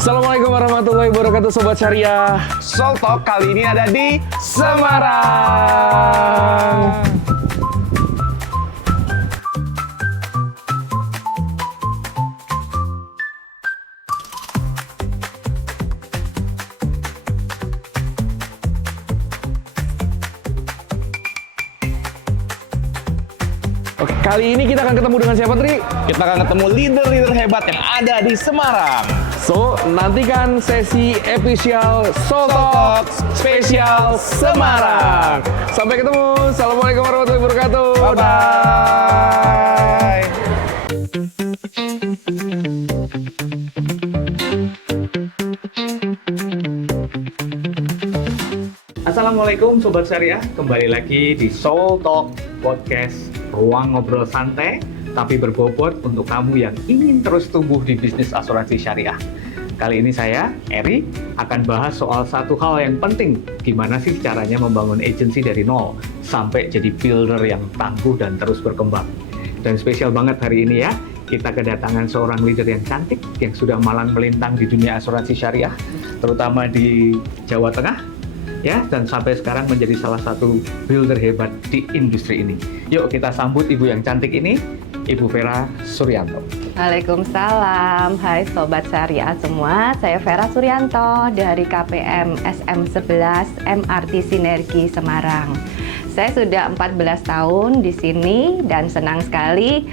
Assalamualaikum warahmatullahi wabarakatuh Sobat Syariah. Soul Talk kali ini ada di Semarang. Oke, kali ini kita akan ketemu dengan siapa, Tri? Kita akan ketemu leader-leader hebat yang ada di Semarang. So, nantikan sesi official Soul Talk spesial Semarang. Sampai ketemu. Assalamualaikum warahmatullahi wabarakatuh. Bye-bye. Assalamualaikum Sobat Syariah, kembali lagi di Soul Talk Podcast, ruang ngobrol santai tapi berbobot untuk kamu yang ingin terus tumbuh di bisnis asuransi syariah. Kali ini saya, Eri, akan bahas soal satu hal yang penting, gimana sih caranya membangun agensi dari nol sampai jadi builder yang tangguh dan terus berkembang. Dan spesial banget hari ini ya, kita kedatangan seorang leader yang cantik yang sudah malang melintang di dunia asuransi syariah, terutama di Jawa Tengah, ya, dan sampai sekarang menjadi salah satu builder hebat di industri ini. Yuk kita sambut ibu yang cantik ini, Ibu Vera Suryanto. Waalaikumsalam. Hai Sobat Syariah semua, saya Vera Suryanto dari KPM SM11 MRT Sinergi Semarang. Saya sudah 14 tahun di sini dan senang sekali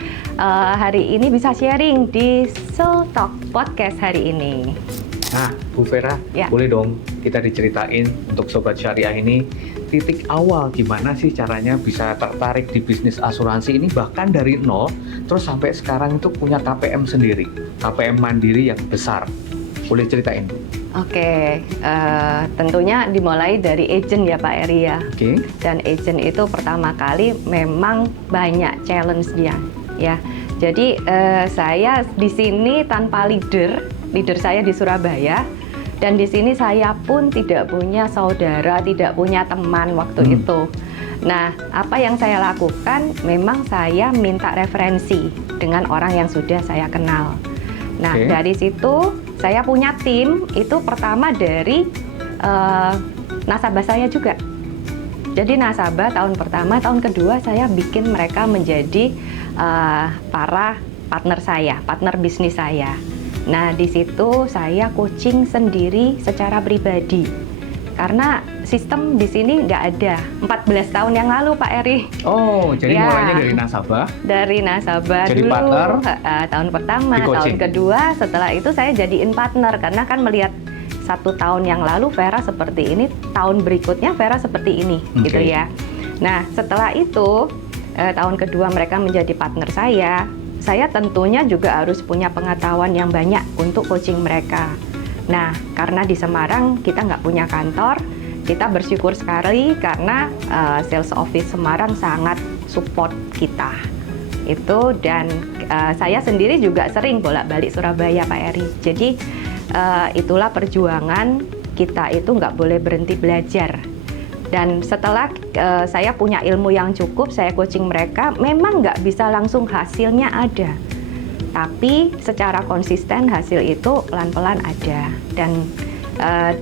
hari ini bisa sharing di Soul Talk Podcast hari ini. Nah, Bu Vera, Ya. boleh dong kita diceritain untuk Sobat Syariah ini titik awal gimana sih caranya bisa tertarik di bisnis asuransi ini bahkan dari nol terus sampai sekarang itu punya KPM sendiri, KPM mandiri yang besar. Boleh ceritain? Oke, tentunya dimulai dari agent ya Pak Eri ya. Oke. Dan agent itu pertama kali memang banyak challenge dia, ya. Jadi saya di sini tanpa leader saya di Surabaya, dan di sini saya pun tidak punya saudara, tidak punya teman waktu itu. Nah, apa yang saya lakukan, memang saya minta referensi dengan orang yang sudah saya kenal. Nah, dari situ saya punya tim, itu pertama dari nasabah saya juga. Jadi nasabah tahun pertama, tahun kedua saya bikin mereka menjadi para partner saya, partner bisnis saya. Nah, di situ saya coaching sendiri secara pribadi. Karena sistem di sini nggak ada. 14 tahun yang lalu, Pak Eri. Oh, jadi Ya. mulainya dari nasabah. Dari nasabah Jadi dulu, partner, tahun pertama, tahun kedua, setelah itu saya jadiin partner. Karena kan melihat 1 tahun yang lalu Vera seperti ini, tahun berikutnya Vera seperti ini, gitu ya. Nah, setelah itu, tahun kedua mereka menjadi partner saya tentunya juga harus punya pengetahuan yang banyak untuk coaching mereka. Nah, karena di Semarang kita nggak punya kantor, kita bersyukur sekali karena sales office Semarang sangat support kita. Itu, dan saya sendiri juga sering bolak-balik Surabaya, Pak Eri. Jadi itulah perjuangan kita, itu nggak boleh berhenti belajar. Dan setelah saya punya ilmu yang cukup, saya coaching mereka, memang nggak bisa langsung hasilnya ada. Tapi secara konsisten hasil itu pelan-pelan ada. Dan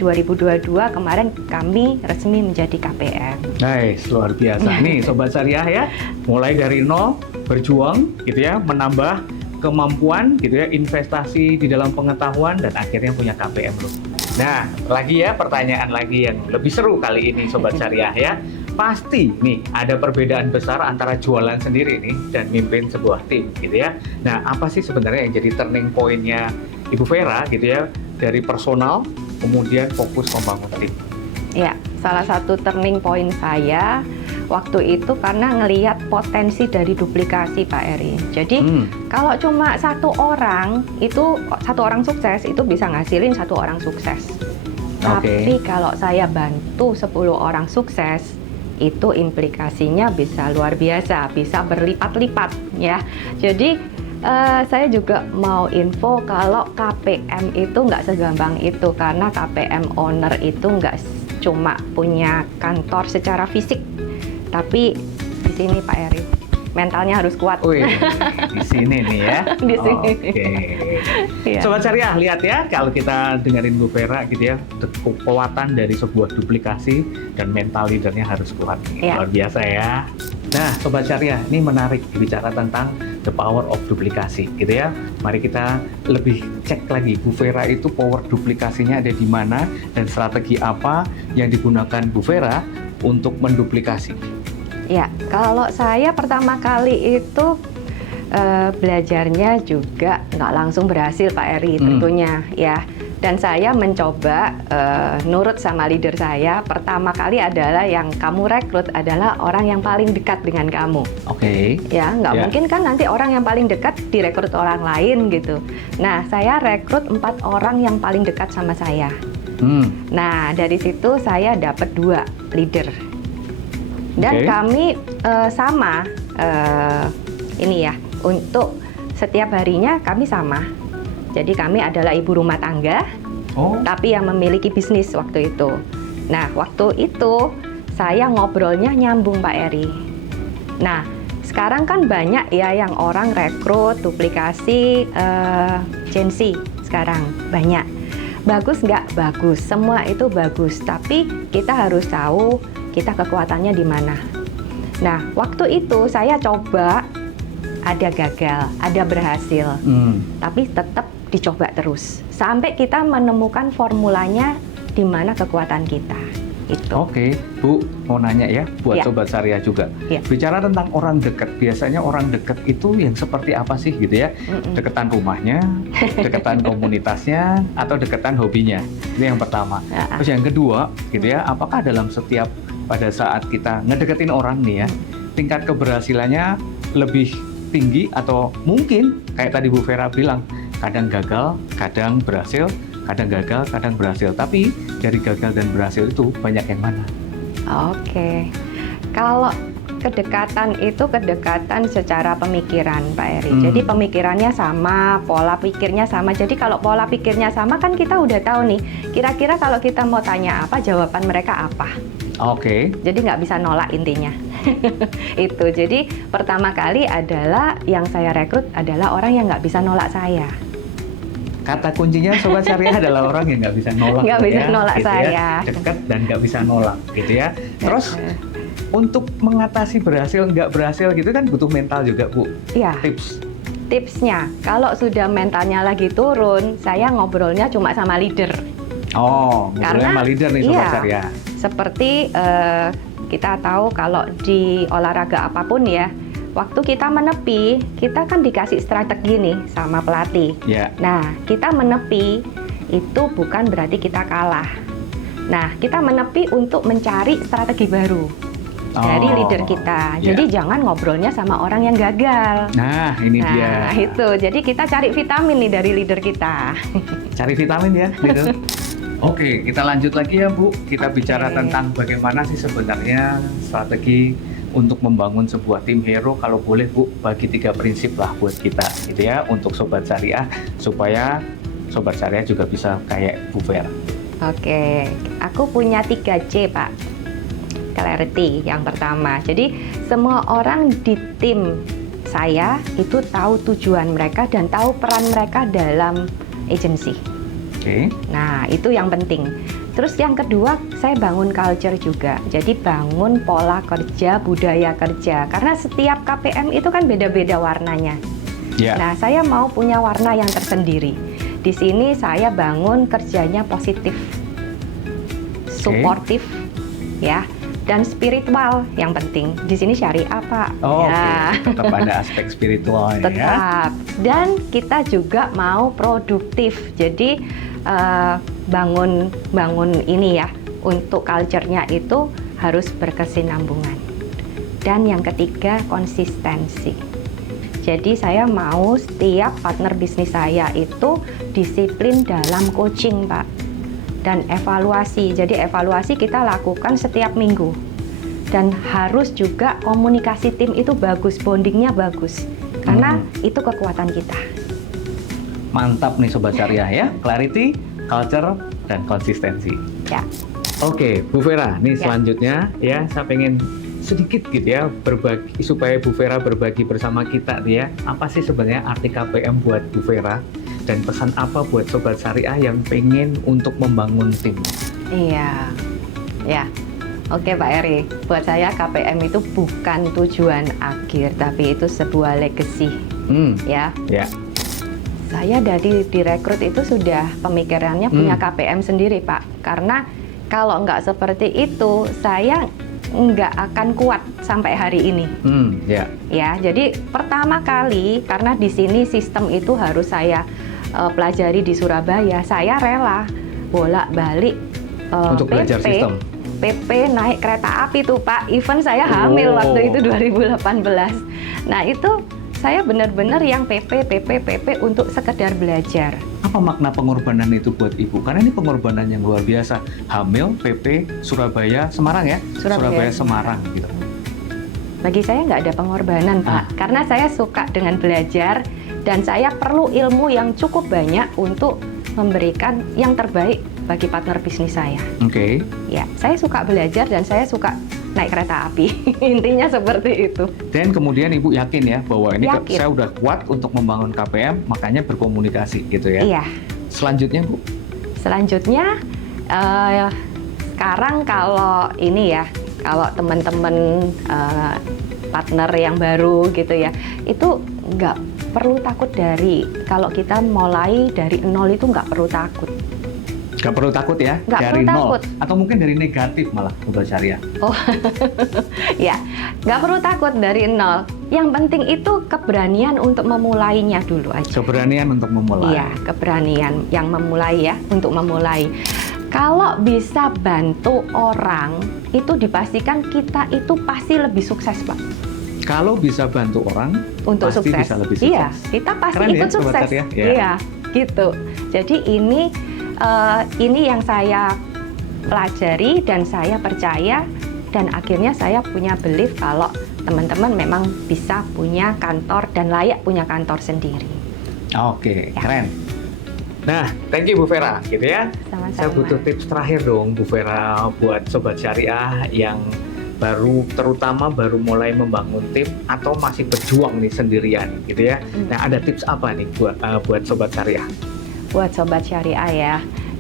2022 kemarin kami resmi menjadi KPM. Nice, luar biasa. Nih Sobat Syariah ya, mulai dari nol, berjuang gitu ya, menambah kemampuan gitu ya, investasi di dalam pengetahuan dan akhirnya punya KPM loh. Nah, lagi ya pertanyaan lagi yang lebih seru kali ini Sobat Syariah ya. Pasti nih ada perbedaan besar antara jualan sendiri nih dan mimpin sebuah tim gitu ya. Nah, apa sih sebenarnya yang jadi turning point-nya Ibu Vera gitu ya, dari personal kemudian fokus membangun tim? Ya, salah satu turning point saya waktu itu karena ngelihat potensi dari duplikasi, Pak Eri. Jadi kalau cuma satu orang sukses itu bisa ngasilin 1 orang sukses. Tapi kalau saya bantu 10 orang sukses, itu implikasinya bisa luar biasa, bisa berlipat-lipat ya. Jadi saya juga mau info kalau KPM itu nggak segampang itu, karena KPM owner itu nggak cuma punya kantor secara fisik, tapi di sini Pak Eri mentalnya harus kuat. Wih, di sini nih ya. Di sini. Oke. Iya. Sobat Syariah, lihat ya, kalau kita dengerin Bu Vera gitu ya, kekuatan dari sebuah duplikasi dan mental leadernya harus kuat. Iya. Luar biasa ya. Nah, Sobat Syariah, ini menarik bicara tentang the power of duplikasi gitu ya. Mari kita lebih cek lagi Bu Vera itu power duplikasinya ada di mana dan strategi apa yang digunakan Bu Vera untuk menduplikasi. Ya, kalau saya pertama kali itu belajarnya juga nggak langsung berhasil Pak Eri tentunya ya. Dan saya mencoba nurut sama leader saya. Pertama kali adalah yang kamu rekrut adalah orang yang paling dekat dengan kamu. Oke. Ya, nggak mungkin kan nanti orang yang paling dekat direkrut orang lain gitu. Nah, saya rekrut 4 orang yang paling dekat sama saya. Nah, dari situ saya dapat 2 leader. Dan kami sama ini ya, untuk setiap harinya kami sama. Jadi kami adalah ibu rumah tangga, tapi yang memiliki bisnis waktu itu. Nah, waktu itu saya ngobrolnya nyambung Pak Eri. Nah, sekarang kan banyak ya yang orang rekrut, duplikasi, agensi sekarang banyak. Bagus nggak? Bagus, semua itu bagus. Tapi kita harus tahu kita kekuatannya di mana. Nah, waktu itu saya coba, ada gagal, ada berhasil, tapi tetap dicoba terus sampai kita menemukan formulanya di mana kekuatan kita. Itu. Oke, Bu, mau nanya ya buat Sobat Syariah juga. Bicara tentang orang dekat, biasanya orang dekat itu yang seperti apa sih gitu ya? Deketan rumahnya, deketan komunitasnya, atau deketan hobinya? Itu yang pertama. Terus yang kedua, gitu ya, apakah dalam setiap pada saat kita ngedeketin orang nih ya, tingkat keberhasilannya lebih tinggi atau mungkin kayak tadi Bu Vera bilang, kadang gagal, kadang berhasil, kadang gagal, kadang berhasil. Tapi dari gagal dan berhasil itu banyak yang mana? Oke. Kalau kedekatan itu kedekatan secara pemikiran Pak Eri. Jadi pemikirannya sama, pola pikirnya sama. Jadi kalau pola pikirnya sama kan kita udah tahu nih, kira-kira kalau kita mau tanya apa, jawaban mereka apa. Oke. Jadi nggak bisa nolak intinya. Itu. Jadi pertama kali adalah yang saya rekrut adalah orang yang nggak bisa nolak saya. Kata kuncinya Sobat Syariah adalah orang yang nggak bisa nolak. Nggak bisa nolak gitu saya. Ya. Dekat dan nggak bisa nolak gitu ya. Terus untuk mengatasi berhasil nggak berhasil gitu kan butuh mental juga Bu. Iya. Tipsnya, kalau sudah mentalnya lagi turun, saya ngobrolnya cuma sama leader. Ngobrolnya sama leader nih Sobat Syariah. Seperti kita tahu kalau di olahraga apapun ya, waktu kita menepi, kita kan dikasih strategi nih sama pelatih. Nah, kita menepi itu bukan berarti kita kalah. Nah, kita menepi untuk mencari strategi baru dari leader kita. Jadi jangan ngobrolnya sama orang yang gagal. Nah, ini dia. Nah, itu. Jadi kita cari vitamin nih dari leader kita. Cari vitamin ya, leader. Oke, kita lanjut lagi ya Bu. Kita bicara tentang bagaimana sih sebenarnya strategi untuk membangun sebuah tim hero. Kalau boleh Bu, bagi 3 prinsip lah buat kita gitu ya, untuk Sobat Syariah, supaya Sobat Syariah juga bisa kayak Bu Vera. Oke, aku punya 3C Pak. Clarity yang pertama. Jadi semua orang di tim saya itu tahu tujuan mereka dan tahu peran mereka dalam agensi. Nah, itu yang penting. Terus yang kedua, saya bangun culture juga. Jadi bangun pola kerja, budaya kerja. Karena setiap KPM itu kan beda-beda warnanya. Nah, saya mau punya warna yang tersendiri. Di sini saya bangun kerjanya positif, suportif, ya, dan spiritual yang penting. Di sini syariah Pak. Tetap ada aspek spiritual ya. Tetap. Dan kita juga mau produktif. Jadi bangun ini ya, untuk culture-nya itu harus berkesinambungan. Dan yang ketiga, konsistensi. Jadi saya mau setiap partner bisnis saya itu disiplin dalam coaching Pak, dan evaluasi. Jadi evaluasi kita lakukan setiap minggu. Dan harus juga komunikasi tim itu bagus, bondingnya bagus. Karena itu kekuatan kita. Mantap nih Sobat Syariah ya, clarity, culture, dan konsistensi. Oke, Bu Vera, nih selanjutnya ya, saya pengen sedikit gitu ya, berbagi supaya Bu Vera berbagi bersama kita nih ya. Apa sih sebenarnya arti KPM buat Bu Vera? Dan pesan apa buat Sobat Syariah yang pengen untuk membangun tim? Iya, ya. Oke Pak Eri, buat saya KPM itu bukan tujuan akhir, tapi itu sebuah legacy, ya. Ya. Saya dari direkrut itu sudah pemikirannya punya KPM sendiri Pak, karena kalau nggak seperti itu, saya nggak akan kuat sampai hari ini. Ya. Ya, jadi pertama kali karena di sini sistem itu harus saya pelajari di Surabaya, saya rela bolak-balik Untuk belajar sistem. PP naik kereta api tuh Pak, even saya hamil waktu itu 2018. Nah itu saya benar-benar yang PP untuk sekedar belajar. Apa makna pengorbanan itu buat Ibu? Karena ini pengorbanan yang luar biasa. Hamil, PP, Surabaya, Semarang ya? Surabaya, Semarang gitu. Bagi saya nggak ada pengorbanan Pak, karena saya suka dengan belajar dan saya perlu ilmu yang cukup banyak untuk memberikan yang terbaik bagi partner bisnis saya. Oke. Ya, saya suka belajar dan saya suka naik kereta api. Intinya seperti itu. Dan kemudian Ibu yakin ya bahwa ini Yakin. saya udah kuat untuk membangun KPM, makanya berkomunikasi gitu ya. Iya. Selanjutnya Bu? Selanjutnya, sekarang kalau ini ya, kalau teman-teman partner yang baru gitu ya, itu nggak perlu takut kalau kita mulai dari nol itu nggak perlu takut. Nggak perlu takut ya? Nggak dari perlu nol? takut. Atau mungkin dari negatif malah Sobat Syariah? Oh, ya, nggak perlu takut dari nol. Yang penting itu keberanian untuk memulainya dulu aja. Keberanian untuk memulai. Iya, keberanian yang memulai ya, untuk memulai. Kalau bisa bantu orang, itu dipastikan kita itu pasti lebih sukses, Pak. Kalau bisa bantu orang, Untuk pasti sukses. bisa lebih sukses. Iya, kita pasti Keren ya, ikut Sobat sukses. Syariah? Ya. Iya, gitu. Jadi ini yang saya pelajari dan saya percaya dan akhirnya saya punya belief kalau teman-teman memang bisa punya kantor dan layak punya kantor sendiri. Oke, Ya. keren. Nah, thank you Bu Vera, gitu ya. Sama-sama. Saya butuh tips terakhir dong Bu Vera buat Sobat Syariah yang terutama baru mulai membangun tim atau masih berjuang nih sendirian gitu ya. Nah, ada tips apa nih buat Sobat Syariah? Buat Sobat Syariah ya.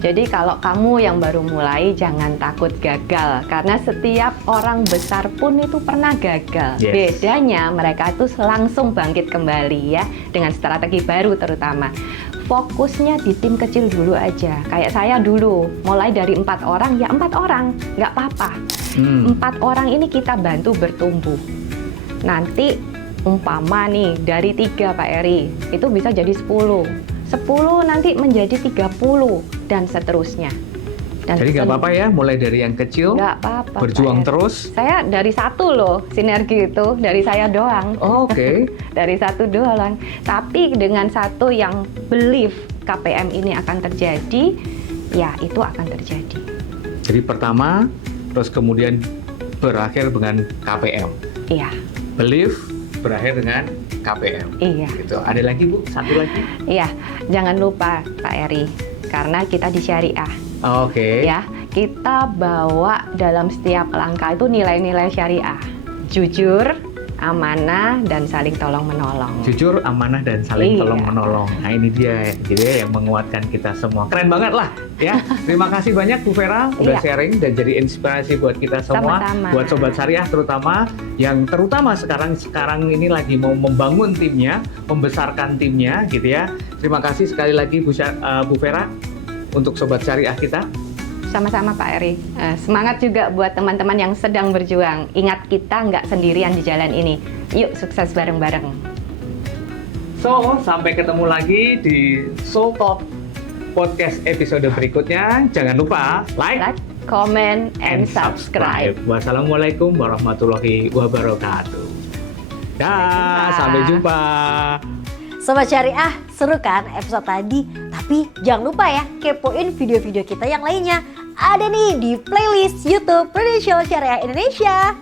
Jadi kalau kamu yang baru mulai jangan takut gagal karena setiap orang besar pun itu pernah gagal. Yes. Bedanya mereka itu langsung bangkit kembali ya dengan strategi baru terutama. Fokusnya di tim kecil dulu aja. Kayak saya dulu mulai dari 4 orang ya 4 orang nggak apa-apa. 4 orang ini kita bantu bertumbuh. Nanti umpama nih dari 3 Pak Eri itu bisa jadi 10 nanti menjadi 30 dan seterusnya. Dan Jadi nggak apa-apa ya, mulai dari yang kecil, nggak apa-apa, berjuang Pak Eri. terus. Saya dari 1 loh, sinergi itu dari saya doang. Oke. Dari 1 doang. Tapi dengan satu yang belief KPM ini akan terjadi, ya itu akan terjadi. Jadi pertama, terus kemudian berakhir dengan KPM. Iya, Belief berakhir dengan KPM. iya. Gitu. Ada lagi Bu? Satu lagi? Iya, jangan lupa Pak Eri, karena kita di syariah. Oke. Ya, kita bawa dalam setiap langkah itu nilai-nilai syariah. Jujur, amanah, dan saling tolong-menolong. Jujur, amanah, dan saling Iya. tolong-menolong. Nah ini dia gitu ya, yang menguatkan kita semua. Keren banget lah ya. Terima kasih banyak Bu Vera udah Iya. sharing dan jadi inspirasi buat kita semua. Sama-sama. Buat Sobat Syariah terutama sekarang ini lagi mau membangun timnya, membesarkan timnya gitu ya. Terima kasih sekali lagi Bu Vera untuk Sobat Syariah kita. Sama-sama Pak Eri. Semangat juga buat teman-teman yang sedang berjuang. Ingat kita nggak sendirian di jalan ini. Yuk sukses bareng-bareng. So, sampai ketemu lagi di Soul Talk Podcast episode berikutnya. Jangan lupa like comment, and subscribe. Wassalamualaikum warahmatullahi wabarakatuh. Sampai jumpa. Sobat Syariah, seru kan episode tadi? Tapi jangan lupa ya, kepoin video-video kita yang lainnya. Ada nih di playlist YouTube Prudential Syariah Indonesia.